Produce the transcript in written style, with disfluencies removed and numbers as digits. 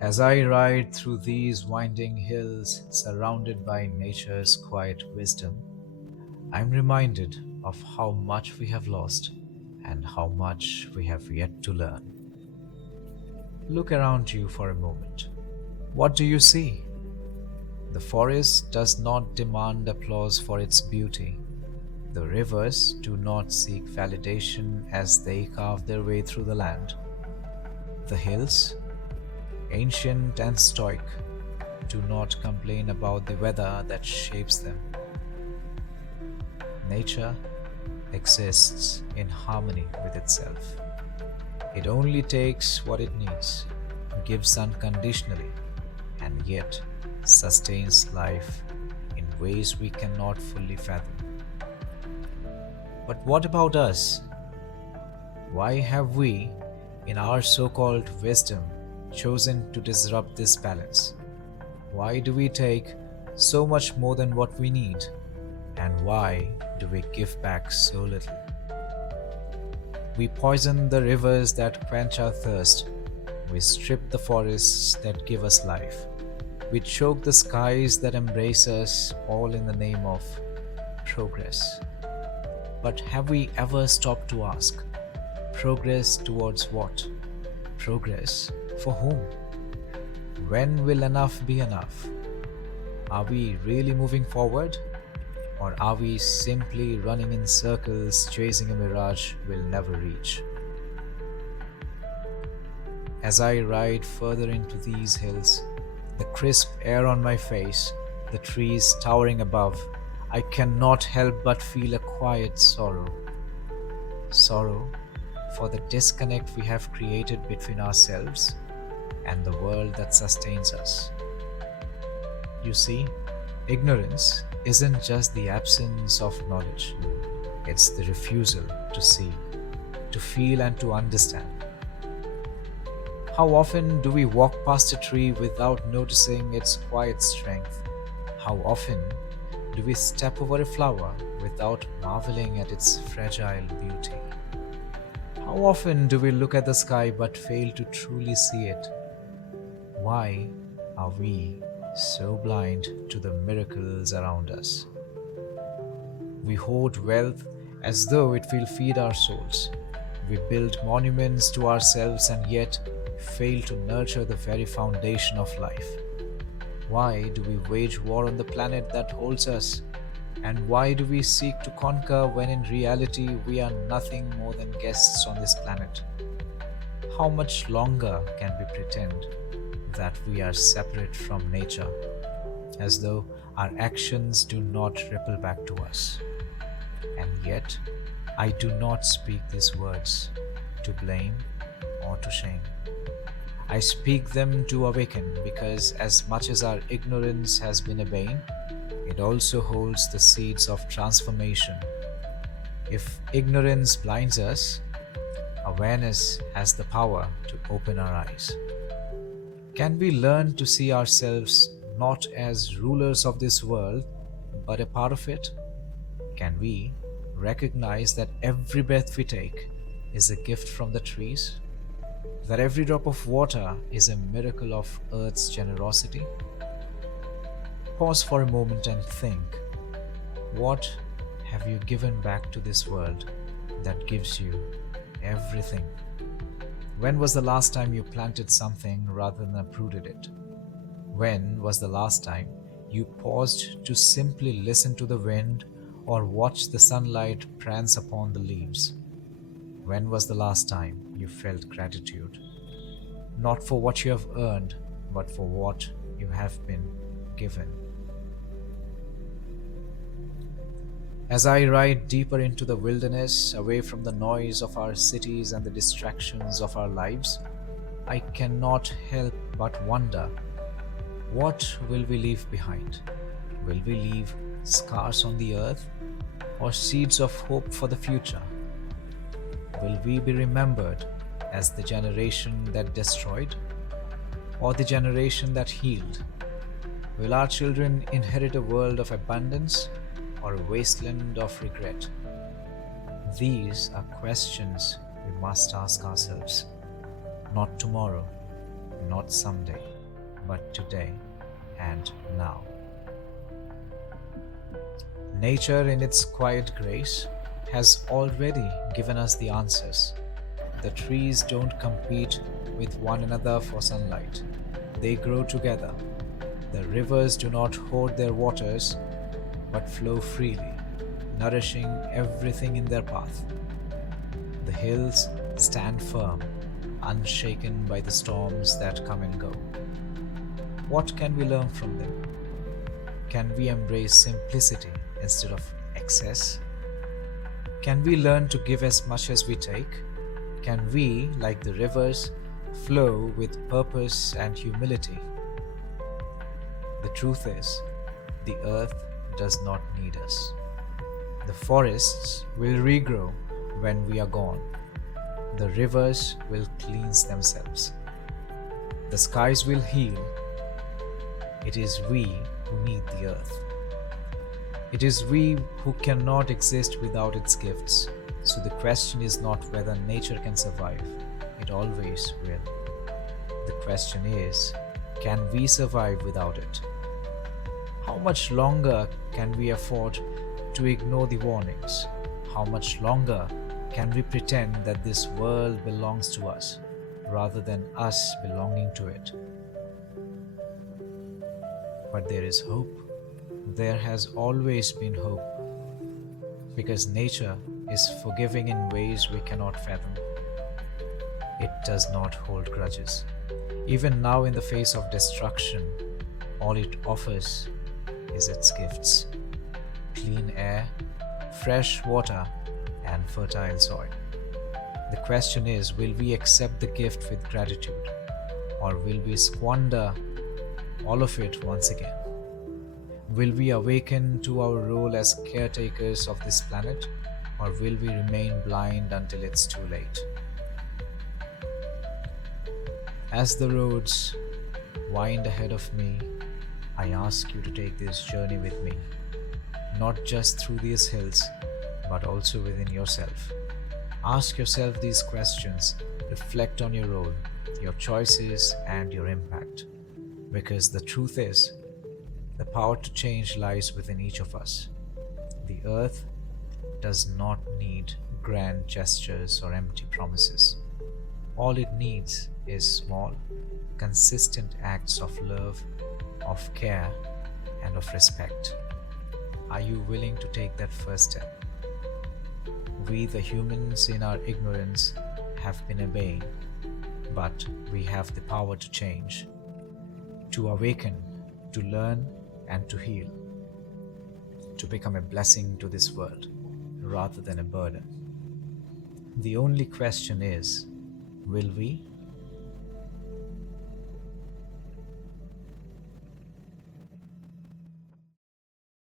As I ride through these winding hills surrounded by nature's quiet wisdom, I'm reminded of how much we have lost and how much we have yet to learn. Look around you for a moment. What do you see? The forest does not demand applause for its beauty. The rivers do not seek validation as they carve their way through the land. The hills, ancient and stoic, do not complain about the weather that shapes them. Nature exists in harmony with itself. It only takes what it needs, gives unconditionally, and yet sustains life in ways we cannot fully fathom. But what about us? Why have we, in our so called wisdom, chosen to disrupt this balance? Why do we take so much more than what we need? And why do we give back so little? We poison the rivers that quench our thirst. We strip the forests that give us life. We choke the skies that embrace us, all in the name of progress. But have we ever stopped to ask, progress towards what? Progress for whom? When will enough be enough? Are we really moving forward? Or are we simply running in circles, chasing a mirage we'll never reach? As I ride further into these hills, the crisp air on my face, the trees towering above, I cannot help but feel a quiet sorrow. Sorrow for the disconnect we have created between ourselves and the world that sustains us. You see, ignorance isn't just the absence of knowledge, it's the refusal to see, to feel, and to understand. How often do we walk past a tree without noticing its quiet strength? How often do we step over a flower without marveling at its fragile beauty? How often do we look at the sky but fail to truly see it? Why are we so blind to the miracles around us? We hoard wealth as though it will feed our souls. We build monuments to ourselves and yet fail to nurture the very foundation of life. Why do we wage war on the planet that holds us? And why do we seek to conquer when in reality we are nothing more than guests on this planet? How much longer can we pretend that we are separate from nature, as though our actions do not ripple back to us? And yet, I do not speak these words to blame or to shame. I speak them to awaken because, as much as our ignorance has been a bane, it also holds the seeds of transformation. If ignorance blinds us, awareness has the power to open our eyes. Can we learn to see ourselves not as rulers of this world, but a part of it? Can we recognize that every breath we take is a gift from the trees? That every drop of water is a miracle of Earth's generosity? Pause for a moment and think. What have you given back to this world that gives you everything? When was the last time you planted something rather than uprooted it? When was the last time you paused to simply listen to the wind or watch the sunlight prance upon the leaves? When was the last time you felt gratitude? Not for what you have earned, but for what you have been given. As I ride deeper into the wilderness, away from the noise of our cities and the distractions of our lives, I cannot help but wonder, what will we leave behind? Will we leave scars on the earth or seeds of hope for the future? Will we be remembered as the generation that destroyed or the generation that healed? Will our children inherit a world of abundance or a wasteland of regret? These are questions we must ask ourselves, not tomorrow, not someday, but today and now. Nature, in its quiet grace, has already given us the answers. The trees don't compete with one another for sunlight, they grow together. The rivers do not hoard their waters but flow freely, nourishing everything in their path. The hills stand firm, unshaken by the storms that come and go. What can we learn from them? Can we embrace simplicity instead of excess? Can we learn to give as much as we take? Can we, like the rivers, flow with purpose and humility? The truth is, the earth does not need us. The forests will regrow when we are gone. The rivers will cleanse themselves. The skies will heal. It is we who need the earth. It is we who cannot exist without its gifts. So the question is not whether nature can survive, it always will. The question is, can we survive without it? How much longer can we afford to ignore the warnings? How much longer can we pretend that this world belongs to us rather than us belonging to it? But there is hope. There has always been hope, because nature is forgiving in ways we cannot fathom. It does not hold grudges. Even now, in the face of destruction, all it offers is its gifts: clean air, fresh water, and fertile soil. The question is, will we accept the gift with gratitude, or will we squander all of it once again? Will we awaken to our role as caretakers of this planet, or will we remain blind until it's too late? As the roads wind ahead of me, I ask you to take this journey with me, not just through these hills, but also within yourself. Ask yourself these questions, reflect on your role, your choices, and your impact. Because the truth is, the power to change lies within each of us. The earth does not need grand gestures or empty promises. All it needs is small, consistent acts of love, of care, and of respect. Are you willing to take that first step? We, the humans, in our ignorance, have been obeying, but we have the power to change, to awaken, to learn, and to heal, to become a blessing to this world rather than a burden. The only question is, will we?